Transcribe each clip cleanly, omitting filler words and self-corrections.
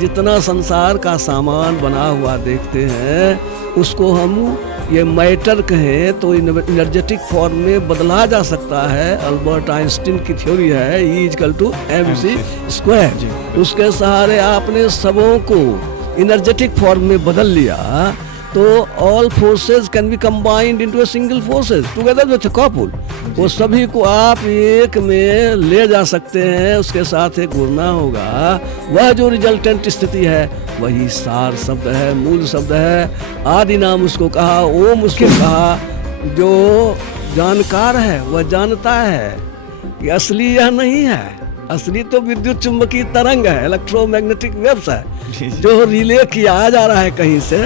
जितना संसार का सामान बना हुआ देखते हैं उसको हम ये मैटर कहें तो एनर्जेटिक फॉर्म में बदला जा सकता है। अल्बर्ट आइंस्टीन की थ्योरी है E=mc²। उसके सहारे आपने सबों को एनर्जेटिक फॉर्म में बदल लिया तो all forces can be combined into a single forces together with couple. वो सभी को आप एक में ले जा सकते हैं, उसके साथ एक जुड़ना होगा। वह जो रिजल्टेंट स्थिति है वही सार शब्द है, मूल शब्द है। आदि नाम उसको कहा, ओम उसको कहा। जो जानकार है वह जानता है कि असली यह नहीं है, असली तो विद्युत चुंबकीय तरंग है, इलेक्ट्रोमैग्नेटिक वेव्स है जो रिले किया जा रहा है कहीं से।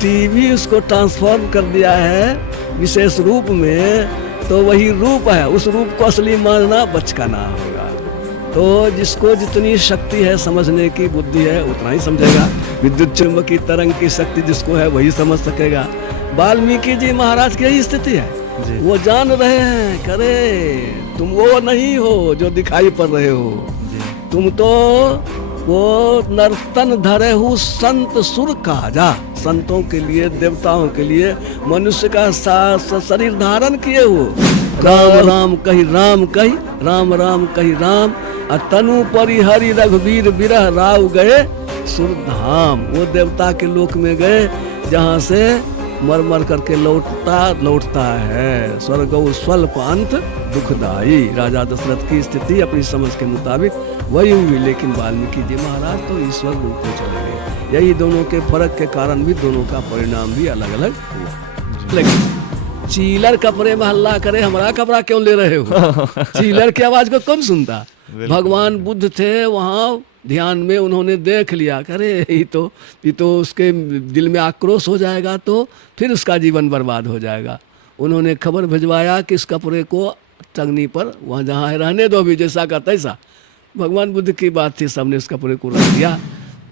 टीवी उसको ट्रांसफॉर्म कर दिया है विशेष रूप में, तो वही रूप है, उस रूप को असली मानना बचकाना होगा। तो जिसको जितनी शक्ति है समझने की बुद्धि है उतना ही समझेगा। विद्युत चुंबकीय तरंग की शक्ति जिसको है वही समझ सकेगा। वाल्मीकि जी महाराज की यही स्थिति है, वो जान रहे हैं करे तुम वो नहीं हो जो दिखाई पड़ रहे हो, तुम तो वो नर्तन धरे हो संत सुर काजा। संतों के लिए, देवताओं के लिए मनुष्य का शरीर धारण किए हो। राम राम कही राम कही, राम राम कही राम, तनु परिहरि रघुवीर बिरह राव गए सुरधाम। वो देवता के लोक में गए जहाँ से मर मर करके लौटता है। स्वर्गौ स्वल्प अंत दुखदाई। राजा दशरथ की स्थिति अपनी समझ के मुताबिक वही हुई, लेकिन वाल्मीकि जी महाराज तो ईश्वर रूप में चले गए। यही दोनों के फर्क के कारण भी दोनों का परिणाम भी अलग अलग हुआ। लेकिन चीलर कपड़े में हल्ला करे, हमारा कपड़ा क्यों ले रहे हो? चीलर की आवाज को कौन सुनता? भगवान बुद्ध थे वहाँ, ध्यान में उन्होंने देख लिया, अरे ये तो उसके दिल में आक्रोश हो जाएगा तो फिर उसका जीवन बर्बाद हो जाएगा। उन्होंने खबर भिजवाया कि इस कपड़े को टंगनी पर वहाँ जहाँ है रहने दो, भी जैसा का तैसा। भगवान बुद्ध की बात थी, सबने इस कपड़े को रख दिया।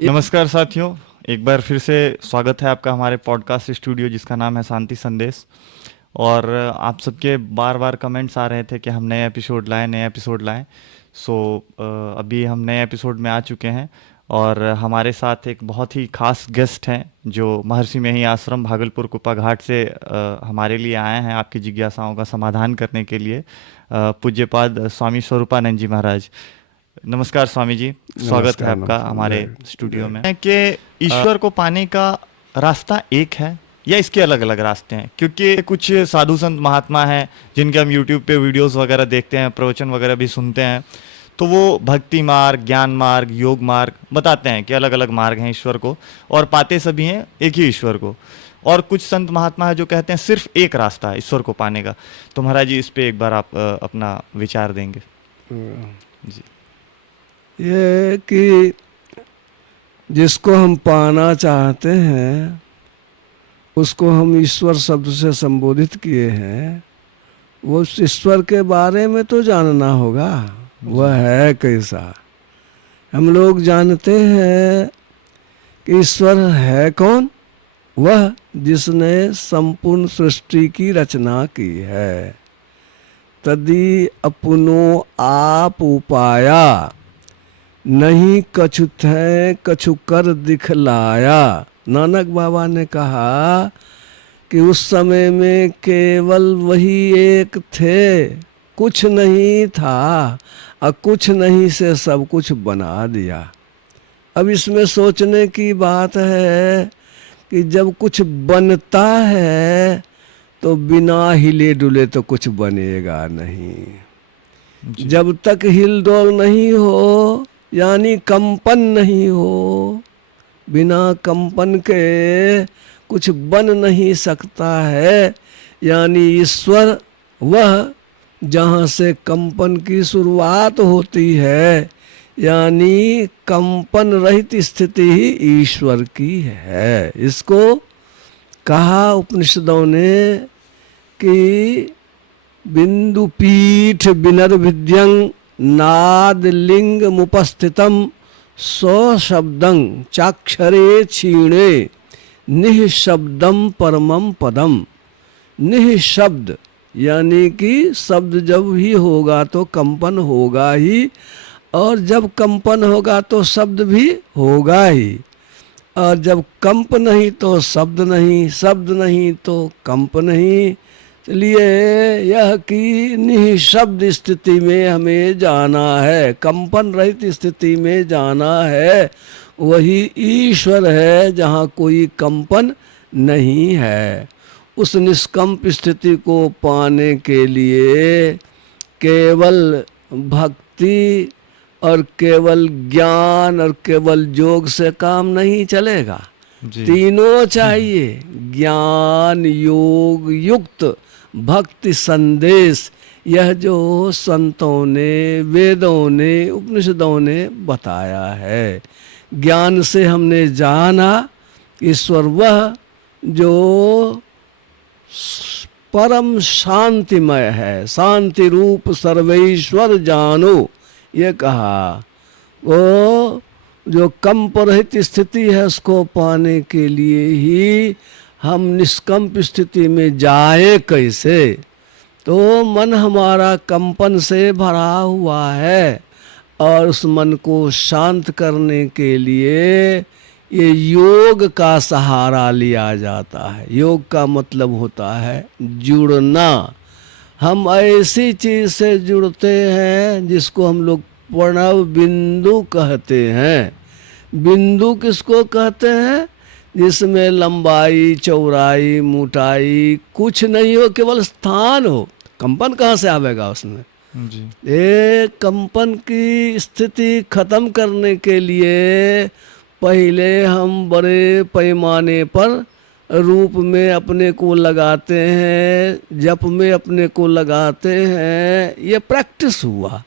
नमस्कार साथियों, एक बार फिर से स्वागत है आपका हमारे पॉडकास्ट स्टूडियो जिसका नाम है शांति संदेश। और आप सबके बार बार कमेंट्स आ रहे थे कि हम नए एपिसोड लाएं। सो अभी हम नए एपिसोड में आ चुके हैं और हमारे साथ एक बहुत ही खास गेस्ट हैं जो महर्षि मेही आश्रम भागलपुर कुप्पा घाट से हमारे लिए आए हैं आपकी जिज्ञासाओं का समाधान करने के लिए। पूज्यपाद स्वामी स्वरूपानंद जी महाराज। नमस्कार स्वामी जी, स्वागत है आपका हमारे स्टूडियो में। कि ईश्वर को पाने का रास्ता एक है या इसके अलग अलग रास्ते हैं? क्योंकि कुछ साधु संत महात्मा हैं जिनके हम यूट्यूब पे वीडियोस वगैरह देखते हैं, प्रवचन वगैरह भी सुनते हैं, तो वो भक्ति मार्ग, ज्ञान मार्ग, योग मार्ग बताते हैं कि अलग अलग मार्ग हैं ईश्वर को और पाते सभी हैं एक ही ईश्वर को। और कुछ संत महात्मा है जो कहते हैं सिर्फ एक रास्ता है ईश्वर को पाने का। तो महाराज जी, इस पे एक बार आप अपना विचार देंगे जी। ये कि जिसको हम पाना चाहते हैं उसको हम ईश्वर शब्द से संबोधित किए हैं, वो ईश्वर के बारे में तो जानना होगा, वह है कैसा। हम लोग जानते हैं कि ईश्वर है कौन? वह जिसने संपूर्ण सृष्टि की रचना की है। तदी अपनो आप उपाया, नहीं कछु थे कछु कर दिखलाया। नानक बाबा ने कहा कि उस समय में केवल वही एक थे, कुछ नहीं था और कुछ नहीं से सब कुछ बना दिया। अब इसमें सोचने की बात है कि जब कुछ बनता है तो बिना हिले डुले तो कुछ बनेगा नहीं। जब तक हिलडोल नहीं हो यानी कंपन नहीं हो, बिना कंपन के कुछ बन नहीं सकता है। यानी ईश्वर वह जहाँ से कंपन की शुरुआत होती है, यानी कंपन रहित स्थिति ही ईश्वर की है। इसको कहा उपनिषदों ने कि बिंदु पीठ विनर्भिद्यं नाद लिंग मुपस्थितम सो शब्दं चाक्षरे क्षीणे निःशब्दम परमम पदम। निःशब्द यानी कि शब्द जब भी होगा तो कंपन होगा ही, और जब कंपन होगा तो शब्द भी होगा ही, और जब कंप नहीं तो शब्द नहीं, शब्द नहीं तो कंप नहीं। इसलिए यह कि निःशब्द स्थिति में हमें जाना है, कंपन रहित स्थिति में जाना है। वही ईश्वर है जहाँ कोई कंपन नहीं है। उस निष्कंप स्थिति को पाने के लिए केवल भक्ति और केवल ज्ञान और केवल योग से काम नहीं चलेगा, जी। तीनों चाहिए। ज्ञान, योग, युक्त भक्ति, संदेश, यह जो संतों ने, वेदों ने, उपनिषदों ने बताया है। ज्ञान से हमने जाना ईश्वर वह जो परम शांतिमय है, शांति रूप सर्वेश्वर जानो, ये कहा। वो जो कंप रहित स्थिति है उसको पाने के लिए ही हम निष्कंप स्थिति में जाए कैसे। तो मन हमारा कंपन से भरा हुआ है, और उस मन को शांत करने के लिए ये योग का सहारा लिया जाता है। योग का मतलब होता है जुड़ना। हम ऐसी चीज से जुड़ते हैं जिसको हम लोग प्रणव बिंदु कहते हैं। बिंदु किसको कहते हैं? जिसमें लंबाई, चौड़ाई, मोटाई कुछ नहीं हो, केवल स्थान हो। कंपन कहाँ से आवेगा उसमें? जी। ये कंपन की स्थिति खत्म करने के लिए पहले हम बड़े पैमाने पर रूप में अपने को लगाते हैं, जप में अपने को लगाते हैं, ये प्रैक्टिस हुआ।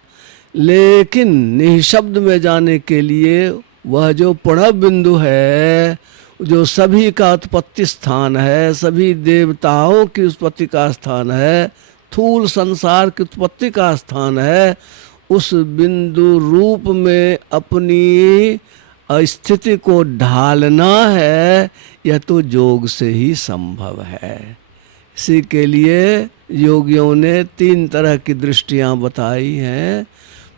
लेकिन निःशब्द में जाने के लिए वह जो प्रणव बिंदु है, जो सभी का उत्पत्ति स्थान है, सभी देवताओं की उत्पत्ति का स्थान है, स्थूल संसार की उत्पत्ति का स्थान है, उस बिंदु रूप में अपनी स्थिति को ढालना है। यह तो योग से ही संभव है। इसी के लिए योगियों ने 3 तरह की दृष्टियां बताई हैं।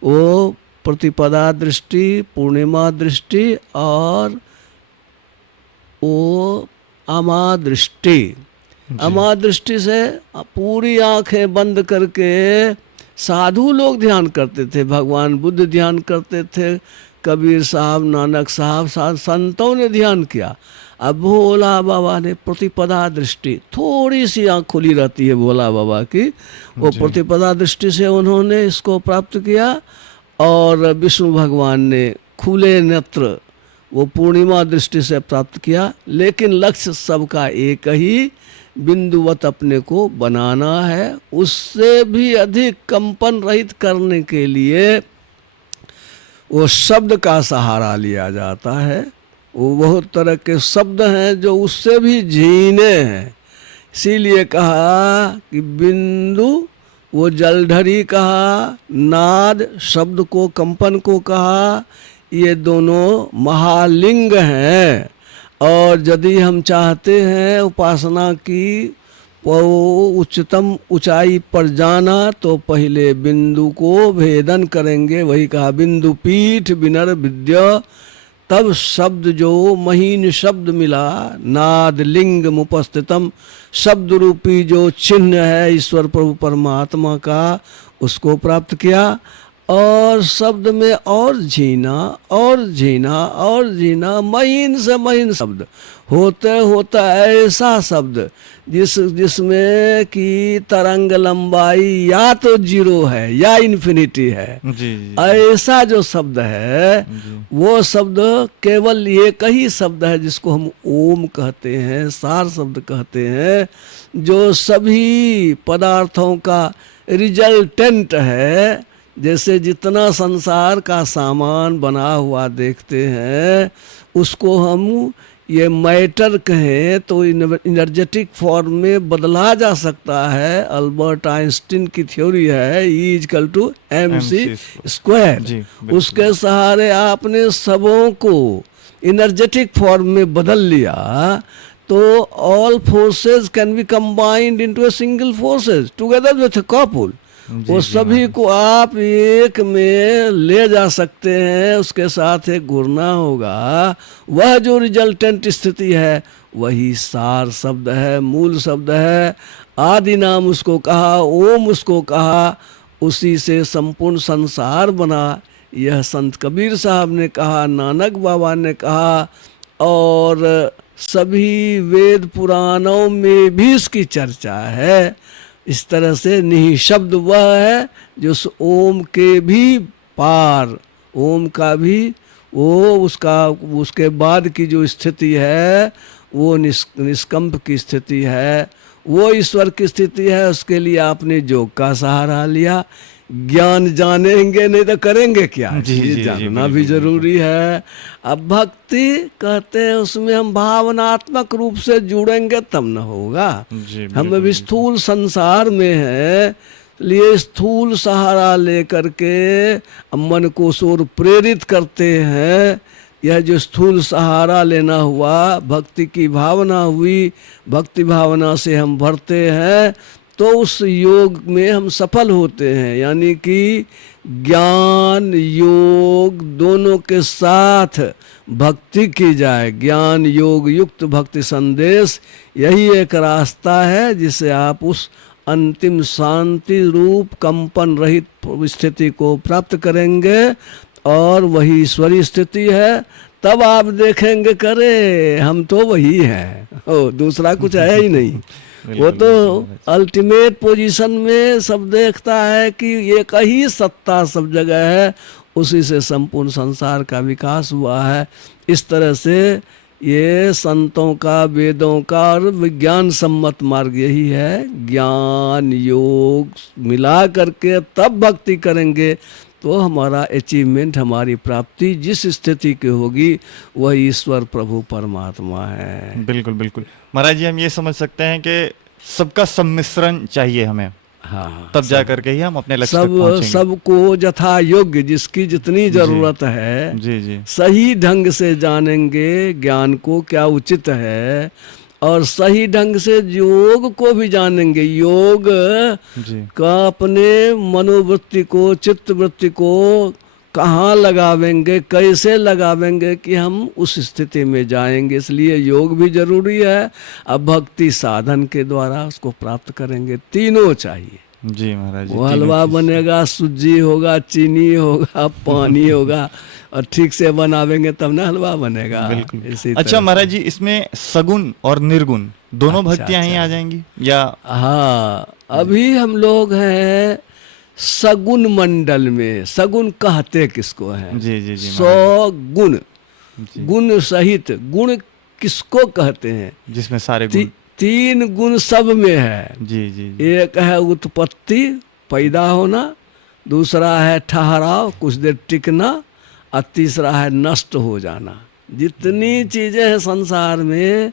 वो प्रतिपदा दृष्टि, पूर्णिमा दृष्टि और वो अमा दृष्टि। अमा दृष्टि से पूरी आंखें बंद करके साधु लोग ध्यान करते थे, भगवान बुद्ध ध्यान करते थे, कबीर साहब, नानक साहब, संतों ने ध्यान किया। अब भोला बाबा ने प्रतिपदा दृष्टि, थोड़ी सी आँख खुली रहती है भोला बाबा की, वो प्रतिपदा दृष्टि से उन्होंने इसको प्राप्त किया। और विष्णु भगवान ने खुले नेत्र, वो पूर्णिमा दृष्टि से प्राप्त किया। लेकिन लक्ष्य सबका एक ही, बिंदुवत अपने को बनाना है। उससे भी अधिक कंपन रहित करने के लिए वो शब्द का सहारा लिया जाता है। वो बहुत तरह के शब्द हैं जो उससे भी झीने हैं। इसीलिए कहा कि बिंदु, वो जलधरी कहा, नाद शब्द को, कंपन को कहा, ये दोनों महालिंग हैं। और यदि हम चाहते हैं उपासना की उच्चतम ऊंचाई पर जाना, तो पहले बिंदु को भेदन करेंगे। वही कहा बिंदु पीठ विनर विद्या। तब शब्द जो महीन शब्द मिला, नाद लिंग मुपस्थितम, शब्द रूपी जो चिन्ह है ईश्वर प्रभु परमात्मा का, उसको प्राप्त किया। और शब्द में और झीना और झीना और झीना, महीन से महीन शब्द होते होता ऐसा शब्द जिसमें कि तरंग लंबाई या तो 0 है या इन्फिनिटी है। जी। ऐसा जो शब्द है वो शब्द केवल एक ही शब्द है जिसको हम ओम कहते हैं, सार शब्द कहते हैं, जो सभी पदार्थों का रिजल्टेंट है। जैसे जितना संसार का सामान बना हुआ देखते हैं, उसको हम ये मैटर कहें तो एनर्जेटिक फॉर्म में बदला जा सकता है। अल्बर्ट आइंस्टीन की थ्योरी है E=mc²। उसके सहारे आपने सबों को एनर्जेटिक फॉर्म में बदल लिया, तो all forces can be combined into a single forces together with a couple. जी, वो जी, सभी को आप एक में ले जा सकते हैं, उसके साथ एक घूरना होगा। वह जो रिजल्टेंट स्थिति है वही सार शब्द है, मूल शब्द है। आदि नाम उसको कहा, ओम उसको कहा, उसी से संपूर्ण संसार बना। यह संत कबीर साहब ने कहा, नानक बाबा ने कहा, और सभी वेद पुराणों में भी इसकी चर्चा है। इस तरह से निःशब्द वह है जो उस ओम के भी पार, ओम का भी वो उसका उसके बाद की जो स्थिति है वो निष्कंप की स्थिति है, वो ईश्वर की स्थिति है। उसके लिए आपने योग का सहारा लिया। ज्ञान जानेंगे नहीं तो करेंगे क्या, जी, ये जी, जी, जानना भी बिल्कुल, जरूरी है। अब भक्ति कहते हैं उसमें हम भावनात्मक रूप से जुड़ेंगे तब न होगा। जी, हम बिल्कुल, अभी स्थूल संसार में हैं, लिए स्थूल सहारा लेकर के मन को सोर प्रेरित करते हैं। यह जो स्थूल सहारा लेना हुआ, भक्ति की भावना हुई, भक्ति भावना से हम भरते हैं तो उस योग में हम सफल होते हैं। यानी कि ज्ञान योग दोनों के साथ भक्ति की जाए। ज्ञान योग युक्त भक्ति संदेश, यही एक रास्ता है जिसे आप उस अंतिम शांति रूप कंपन रहित स्थिति को प्राप्त करेंगे, और वही ईश्वरीय स्थिति है। तब आप देखेंगे करे हम तो वही हैं, दूसरा कुछ है ही नहीं। वो तो अल्टीमेट पोजीशन में सब देखता है कि एक ही सत्ता सब जगह है, उसी से संपूर्ण संसार का विकास हुआ है। इस तरह से ये संतों का, वेदों का और विज्ञान सम्मत मार्ग यही है। ज्ञान योग मिला करके तब भक्ति करेंगे तो हमारा अचीवमेंट, हमारी प्राप्ति जिस स्थिति की होगी वह ईश्वर प्रभु परमात्मा है। बिल्कुल बिल्कुल महाराज जी, हम ये समझ सकते हैं कि सबका सम्मिश्रण चाहिए हमें, हाँ, तब जा करके ही हम अपने लक्ष्य तक सब पहुंचेंगे। सबको यथा योग्य जिसकी जितनी जरूरत है जी जी सही ढंग से जानेंगे ज्ञान को क्या उचित है, और सही ढंग से योग को भी जानेंगे। योग जी का अपने मनोवृत्ति को, चित्त वृत्ति को कहाँ लगावेंगे, कैसे लगावेंगे कि हम उस स्थिति में जाएंगे। इसलिए योग भी जरूरी है। अब भक्ति साधन के द्वारा उसको प्राप्त करेंगे। तीनों चाहिए। जी महाराज जी, वो तीनों हलवा चीज़। बनेगा, सूजी होगा, चीनी होगा, पानी होगा, और ठीक से बनावेंगे तब ना हलवा बनेगा। बिल्कुल। इसी अच्छा तरह महाराज जी, इसमें सगुण और निर्गुण दोनों अच्छा, भक्तियां ही अच्छा। आ जाएंगी या? हाँ, अभी हम लोग हैं सगुण मंडल में। सगुण कहते किसको हैं? जी जी जी 100 गुण, जी, गुण सहित। गुण किसको कहते हैं? जिसमें सारे गुण। 3 गुण सब में है। जी जी जी, एक है उत्पत्ति, पैदा होना, दूसरा है ठहराव, कुछ देर टिकना, और तीसरा है नष्ट हो जाना। जितनी चीजें हैं संसार में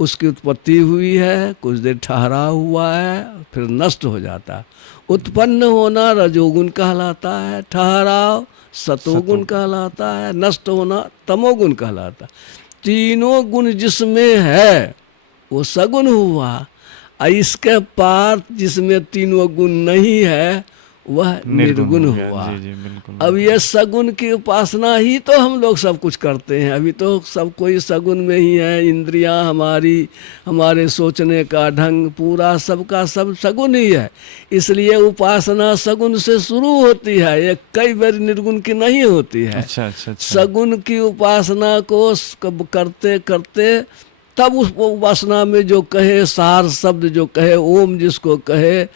उसकी उत्पत्ति हुई है, कुछ देर ठहराव हुआ है, फिर नष्ट हो जाता। उत्पन्न होना रजोगुण कहलाता है, ठहराव सतोगुण कहलाता है, नष्ट होना तमोगुण कहलाता है। तीनों गुण जिसमें है वो सगुण हुआ, और इसके पार जिसमें तीनों गुण नहीं है वह निर्गुण हो गया। हुआ। जी जी बिल्कुल। अब ये सगुण की उपासना ही तो हम लोग सब कुछ करते हैं। अभी तो सब कोई सगुण में ही है। इंद्रियां हमारी, हमारे सोचने का ढंग, पूरा सबका सब सगुण ही है। इसलिए उपासना सगुण से शुरू होती है, ये कई बार निर्गुण की नहीं होती है। अच्छा अच्छा अच्छा। सगुण की उपासना को करते करते तब उस उपासना में जो कहे सार शब्द, जो कहे ओम, जिसको कहे,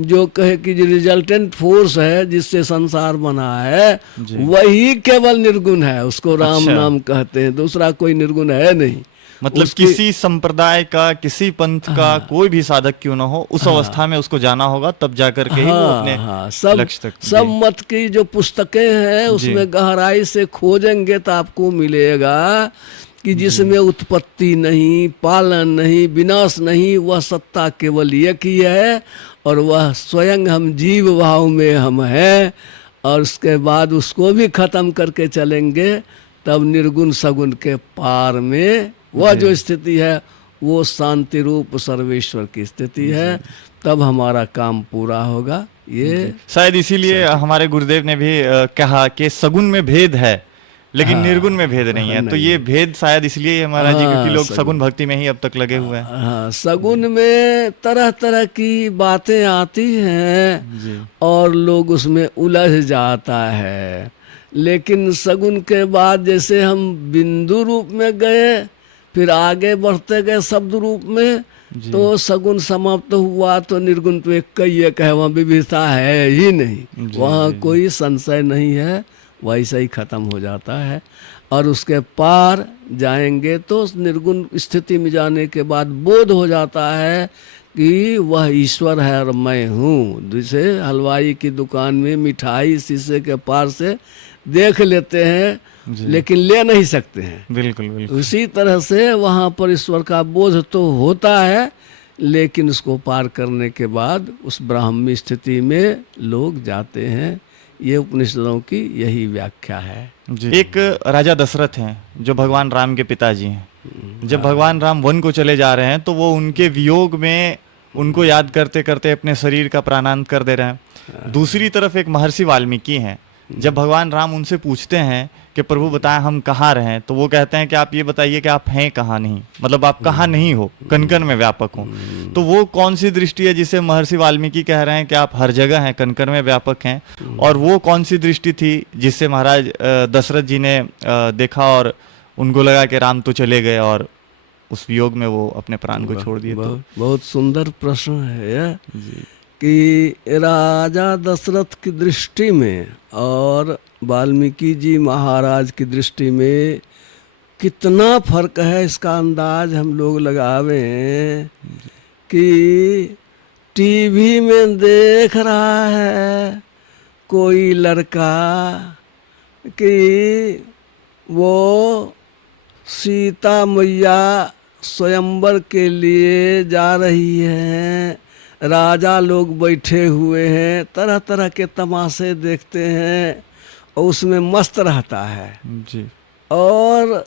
जो कहे कि जो रिजल्टेंट फोर्स है जिससे संसार बना है, जी। वही केवल निर्गुण है। उसको राम अच्छा। नाम कहते हैं, दूसरा कोई निर्गुण है नहीं। मतलब उसकी- किसी संप्रदाय का, किसी पंथ का कोई भी साधक क्यों ना हो, उस अवस्था में उसको जाना होगा, तब जा करके ही वो अपने सब लक्ष्य तक। सब जी। मत की जो पुस्तकें हैं उसमें गहराई से खोजेंगे तो आपको मिलेगा कि जिसमें उत्पत्ति नहीं, पालन नहीं, विनाश नहीं, वह सत्ता केवल एक ही है, और वह स्वयं हम जीव भाव में हम हैं। और उसके बाद उसको भी खत्म करके चलेंगे, तब निर्गुण सगुण के पार में वह जो स्थिति है वो शांति रूप सर्वेश्वर की स्थिति है। तब हमारा काम पूरा होगा। ये शायद इसीलिए हमारे गुरुदेव ने भी कहा कि सगुन में भेद है लेकिन निर्गुण में भेद नहीं है। तो ये भेद शायद इसलिए है महाराज जी, क्योंकि लोग सगुन भक्ति में ही अब तक लगे हुए हैं। हाँ, सगुन में तरह तरह की बातें आती हैं और लोग उसमें उलझ जाता है। लेकिन सगुन के बाद जैसे हम बिंदु रूप में गए, फिर आगे बढ़ते गए शब्द रूप में, तो सगुन समाप्त हुआ तो निर्गुण तो एक ही एक है, वहाँ विविधता है ही नहीं, वहाँ कोई संशय नहीं है, वैसा ही खत्म हो जाता है। और उसके पार जाएंगे तो निर्गुण स्थिति में जाने के बाद बोध हो जाता है कि वह ईश्वर है और मैं हूँ। जैसे हलवाई की दुकान में मिठाई शीशे के पार से देख लेते हैं लेकिन ले नहीं सकते हैं, बिल्कुल बिल्कुल। उसी तरह से वहाँ पर ईश्वर का बोध तो होता है, लेकिन उसको पार करने के बाद उस ब्राह्मी स्थिति में लोग जाते हैं। ये उपनिषदों की यही व्याख्या है जी। एक राजा दशरथ हैं जो भगवान राम के पिताजी हैं। जब भगवान राम वन को चले जा रहे हैं तो वो उनके वियोग में उनको याद करते करते अपने शरीर का प्राणांत कर दे रहे हैं। दूसरी तरफ एक महर्षि वाल्मीकि हैं। जब भगवान राम उनसे पूछते हैं कि प्रभु बताएं हम कहाँ रहें, तो वो कहते हैं कि आप ये बताइए कि आप हैं कहाँ नहीं, मतलब आप कहाँ नहीं हो, कण कण में व्यापक हो। तो वो कौन सी दृष्टि है जिसे महर्षि वाल्मीकि कह रहे हैं कि आप हर जगह हैं, कण कण में व्यापक हैं, और वो कौन सी दृष्टि थी जिससे महाराज दशरथ जी ने देखा और उनको लगा कि राम तो चले गए और उस वियोग में वो अपने प्राण को छोड़ दिए? तो बहुत सुंदर प्रश्न है कि राजा दशरथ की दृष्टि में और वाल्मीकि जी महाराज की दृष्टि में कितना फर्क है, इसका अंदाज हम लोग लगावे कि टीवी में देख रहा है कोई लड़का कि वो सीता मैया स्वयंवर के लिए जा रही हैं, राजा लोग बैठे हुए हैं, तरह तरह के तमाशे देखते हैं और उसमें मस्त रहता है जी। और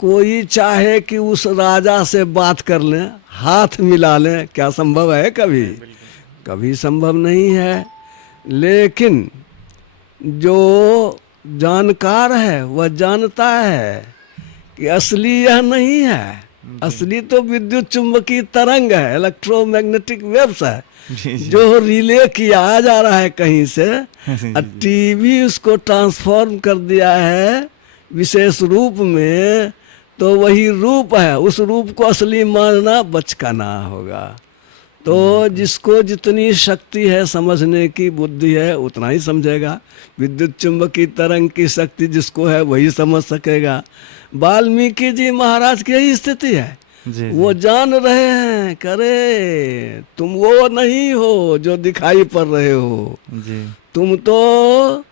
कोई चाहे कि उस राजा से बात कर लें, हाथ मिला लें, क्या संभव है? कभी कभी संभव नहीं है। लेकिन जो जानकार है वह जानता है कि असली यह नहीं है, असली तो विद्युत चुंबकीय तरंग है, इलेक्ट्रोमैग्नेटिक वेव्स है जो रिले किया जा रहा है कहीं से, और टीवी उसको ट्रांसफॉर्म कर दिया है विशेष रूप में, तो वही रूप है, उस रूप को असली मानना बचकाना होगा। तो जिसको जितनी शक्ति है समझने की बुद्धि है उतना ही समझेगा। विद्युत चुंबकीय तरंग की शक्ति जिसको है वही समझ सकेगा। वाल्मीकि जी महाराज की यही स्थिति है जी, वो जान रहे हैं, करे तुम वो नहीं हो जो दिखाई पड़ रहे हो जी। तुम तो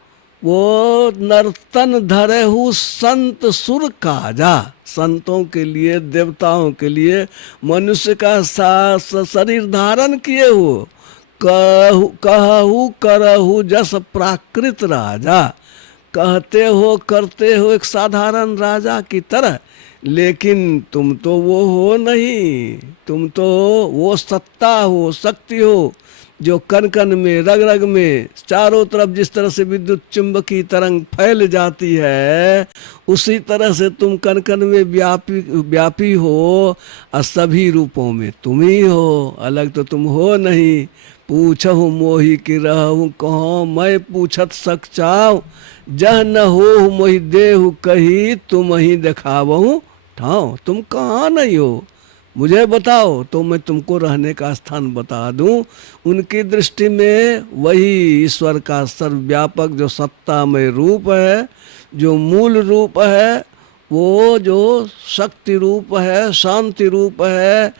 वो नर्तन धरे हु संत सुर काजा, संतों के लिए, देवताओं के लिए मनुष्य का शरीर धारण किए हो, कहू करहु जस प्राकृत राजा, कहते हो करते हो एक साधारण राजा की तरह, लेकिन तुम तो वो हो नहीं, तुम तो वो सत्ता हो, शक्ति हो जो कण कण में, रग रग में, चारों तरफ जिस तरह से विद्युत चुंबकीय तरंग फैल जाती है उसी तरह से तुम कण कण में व्यापी हो और सभी रूपों में तुम ही हो, अलग तो तुम हो नहीं। पूछहु मोहि कि रहूं कहो, मैं पूछत सक चाव, जह न हो मोहि देहु कही, तुम ही दिखावहु ठाव। तुम कहाँ नहीं हो मुझे बताओ तो मैं तुमको रहने का स्थान बता दूं। उनकी दृष्टि में वही ईश्वर का सर्वव्यापक जो सत्तामय रूप है, जो मूल रूप है, वो जो शक्ति रूप है, शांति रूप है,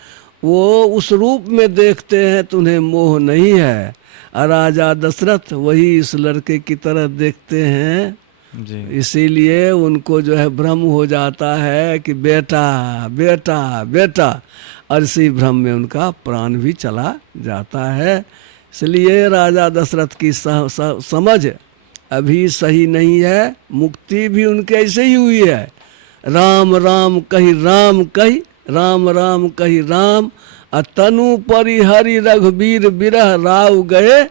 वो उस रूप में देखते हैं, तुम्हें मोह नहीं है। राजा दशरथ वही इस लड़के की तरह देखते हैं जी। इसीलिए उनको जो है भ्रम हो जाता है कि बेटा बेटा बेटा, और इसी भ्रम में उनका प्राण भी चला जाता है। इसलिए राजा दशरथ की समझ अभी सही नहीं है। मुक्ति भी उनके ऐसे ही हुई है, राम राम कही राम कही, राम राम कही राम, तनु परिहरि रघुबीर बिरह राव गए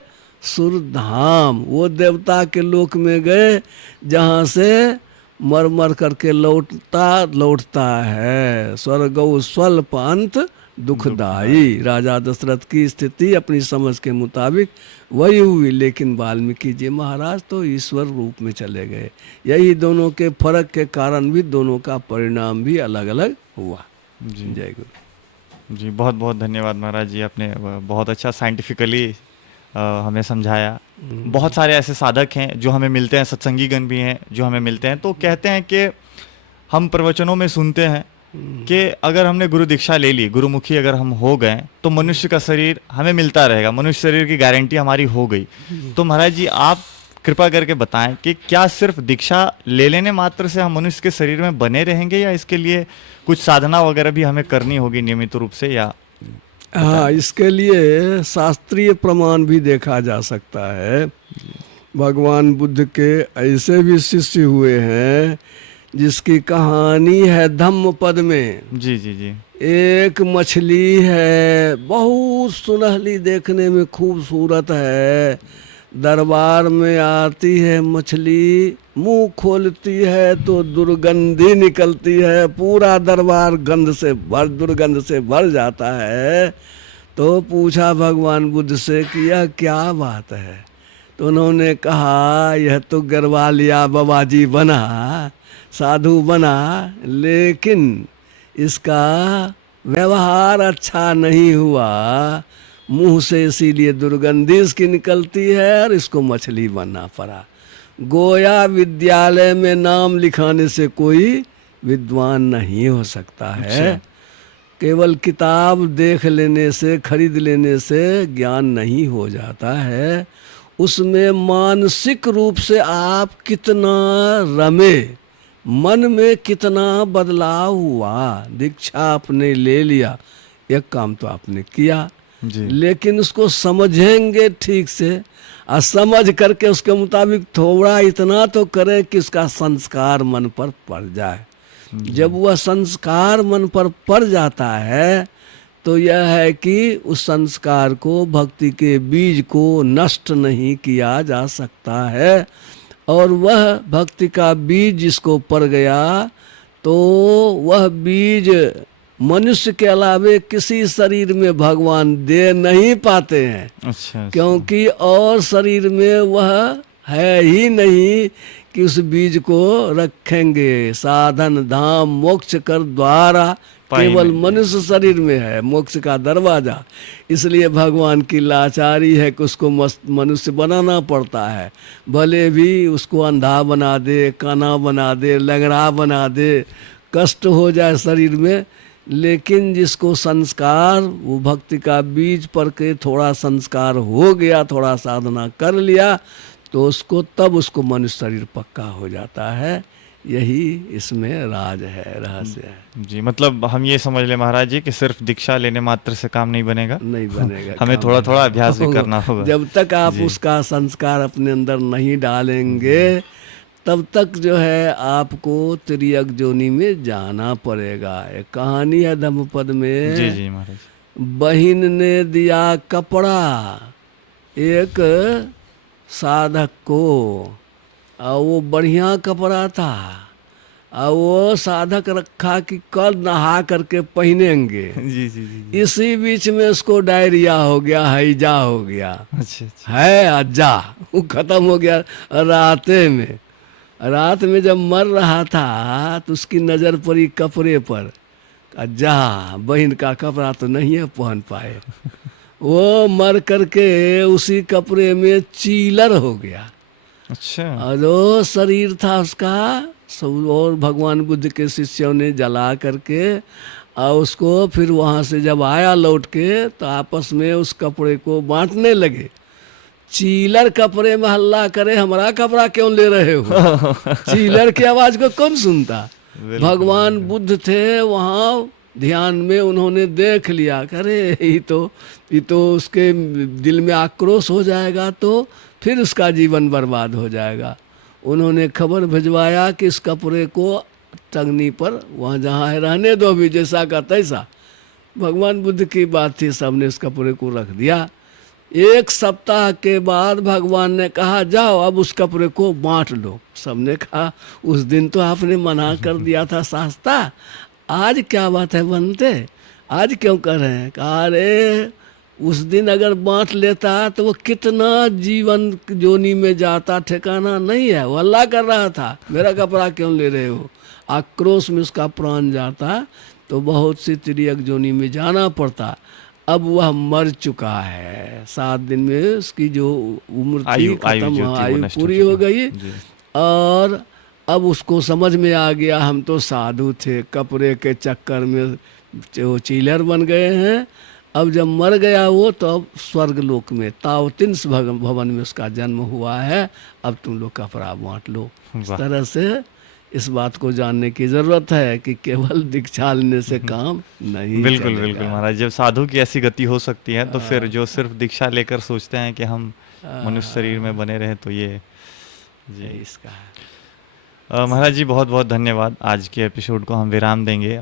सुरधाम, वो देवता के लोक में गए जहाँ से मर मर करके लौटता है। स्वर्गौ स्वल्प अंत दुखदाई। राजा दशरथ की स्थिति अपनी समझ के मुताबिक वही हुई, लेकिन वाल्मीकि जी महाराज तो ईश्वर रूप में चले गए। यही दोनों के फर्क के कारण भी दोनों का परिणाम भी अलग अलग हुआ। जी जय गुरु। जी, बहुत बहुत धन्यवाद महाराज जी, आपने बहुत अच्छा साइंटिफिकली हमें समझाया। बहुत सारे ऐसे साधक हैं जो हमें मिलते हैं, सत्संगीगण भी हैं जो हमें मिलते हैं, तो कहते हैं कि हम प्रवचनों में सुनते हैं कि अगर हमने गुरु दीक्षा ले ली, गुरुमुखी अगर हम हो गए, तो मनुष्य का शरीर हमें मिलता रहेगा, मनुष्य शरीर की गारंटी हमारी हो गई। तो महाराज जी आप कृपा करके बताएं कि क्या सिर्फ दीक्षा ले लेने मात्र से हम मनुष्य के शरीर में बने रहेंगे, या इसके लिए कुछ साधना वगैरह भी हमें करनी होगी नियमित रूप से? या हाँ, इसके लिए शास्त्रीय प्रमाण भी देखा जा सकता है। भगवान बुद्ध के ऐसे भी शिष्य हुए हैं जिसकी कहानी है धम्मपद में। जी जी जी। एक मछली है, बहुत सुनहली, देखने में खूबसूरत है। दरबार में आती है मछली, मुंह खोलती है तो दुर्गंधी निकलती है, पूरा दरबार दुर्गंध से भर जाता है। तो पूछा भगवान बुद्ध से कि यह क्या बात है? तो उन्होंने कहा यह तो गरवालिया बाबाजी बना, साधु बना, लेकिन इसका व्यवहार अच्छा नहीं हुआ, मुंह से इसीलिए दुर्गंधी इसकी निकलती है और इसको मछली बनना पड़ा। गोया विद्यालय में नाम लिखाने से कोई विद्वान नहीं हो सकता है। केवल किताब देख लेने से, खरीद लेने से ज्ञान नहीं हो जाता है। उसमें मानसिक रूप से आप कितना रमे, मन में कितना बदलाव हुआ। दीक्षा आपने ले लिया, एक काम तो आपने किया, लेकिन उसको समझेंगे ठीक से, और समझ करके उसके मुताबिक थोड़ा इतना तो करें कि उसका संस्कार मन पर पड़ जाए। जब वह संस्कार मन पर पड़ जाता है तो यह है कि उस संस्कार को, भक्ति के बीज को नष्ट नहीं किया जा सकता है। और वह भक्ति का बीज जिसको पड़ गया तो वह बीज मनुष्य के अलावे किसी शरीर में भगवान दे नहीं पाते हैं। अच्छा। क्योंकि और शरीर में वह है ही नहीं कि उस बीज को रखेंगे। साधन धाम मोक्ष कर द्वारा केवल मनुष्य शरीर में है मोक्ष का दरवाजा। इसलिए भगवान की लाचारी है कि उसको मनुष्य बनाना पड़ता है। भले भी उसको अंधा बना दे, काना बना दे, लंगड़ा बना दे, कष्ट हो जाए शरीर में, लेकिन जिसको संस्कार, वो भक्ति का बीज पर के थोड़ा संस्कार हो गया, थोड़ा साधना कर लिया, तो उसको तब उसको मनुष्य शरीर पक्का हो जाता है। यही इसमें राज है, रहस्य है। जी, मतलब हम ये समझ ले महाराज जी कि सिर्फ दीक्षा लेने मात्र से काम नहीं बनेगा, नहीं बनेगा। हमें थोड़ा थोड़ा अभ्यास भी करना होगा। जब तक आप उसका संस्कार अपने अंदर नहीं डालेंगे तब तक जो है आपको तिर्यक जोनी में जाना पड़ेगा। एक कहानी है धम्मपद में। जी जी महाराज। बहिन ने दिया कपड़ा एक साधक को, और वो बढ़िया कपड़ा था, और वो साधक रखा कि कल नहा करके पहनेंगे। जी जी जी। इसी बीच में उसको डायरिया हो गया, हैजा हो गया। अच्छा। है अज्जा, वो खत्म हो गया रात में जब मर रहा था तो उसकी नज़र पड़ी कपड़े पर। अज्जा, बहन का कपड़ा तो नहीं है पहन पाए। वो मर करके उसी कपड़े में चीलर हो गया। अच्छा। और जो शरीर था उसका सब, और भगवान बुद्ध के शिष्यों ने जला करके और उसको फिर वहाँ से जब आया लौट के तो आपस में उस कपड़े को बांटने लगे। चीलर कपड़े में हल्ला करे, हमारा कपड़ा क्यों ले रहे हो? चीलर की आवाज को कौन सुनता? भगवान बुद्ध थे वहाँ, ध्यान में उन्होंने देख लिया, करे ये तो उसके दिल में आक्रोश हो जाएगा तो फिर उसका जीवन बर्बाद हो जाएगा। उन्होंने खबर भिजवाया कि इस कपड़े को टंगनी पर वहाँ जहाँ है रहने दो, भी जैसा का तैसा। भगवान बुद्ध की बात थी, सबने इस कपड़े को रख दिया। 1 सप्ताह के बाद भगवान ने कहा जाओ अब उस कपड़े को बांट लो। सबने कहा उस दिन तो आपने मना कर दिया था शास्ता, आज क्या बात है बनते, आज क्यों कर रहे हैं? कहा अरे उस दिन अगर बांट लेता तो वो कितना जीवन जोनी में जाता, ठिकाना नहीं है। वो अल्लाह कर रहा था, मेरा कपड़ा क्यों ले रहे हो? आक्रोश में उसका प्राण जाता तो बहुत सी तिर्यक जोनी में जाना पड़ता। अब वह मर चुका है, 7 दिन में उसकी जो उम्र थी आयु खत्म, जो थी वो आयु नष्ट पूरी चुकी हो गई। जी। और अब उसको समझ में आ गया हम तो साधु थे, कपड़े के चक्कर में जो चीलर बन गए हैं। अब जब मर गया वो तो अब स्वर्ग लोक में तावतिंस भवन में उसका जन्म हुआ है। अब तुम लोग कपड़ा बांट लो। इस वाह। तरह से इस बात को जानने की जरूरत है कि केवल दीक्षा लेने से काम नहीं बिल्कुल चलेगा। बिल्कुल महाराज, जब साधु की ऐसी गति हो सकती है तो फिर जो सिर्फ दीक्षा लेकर सोचते हैं कि हम मनुष्य शरीर में बने रहें तो ये जी। इसका है। महाराज जी बहुत बहुत धन्यवाद। आज के एपिसोड को हम विराम देंगे।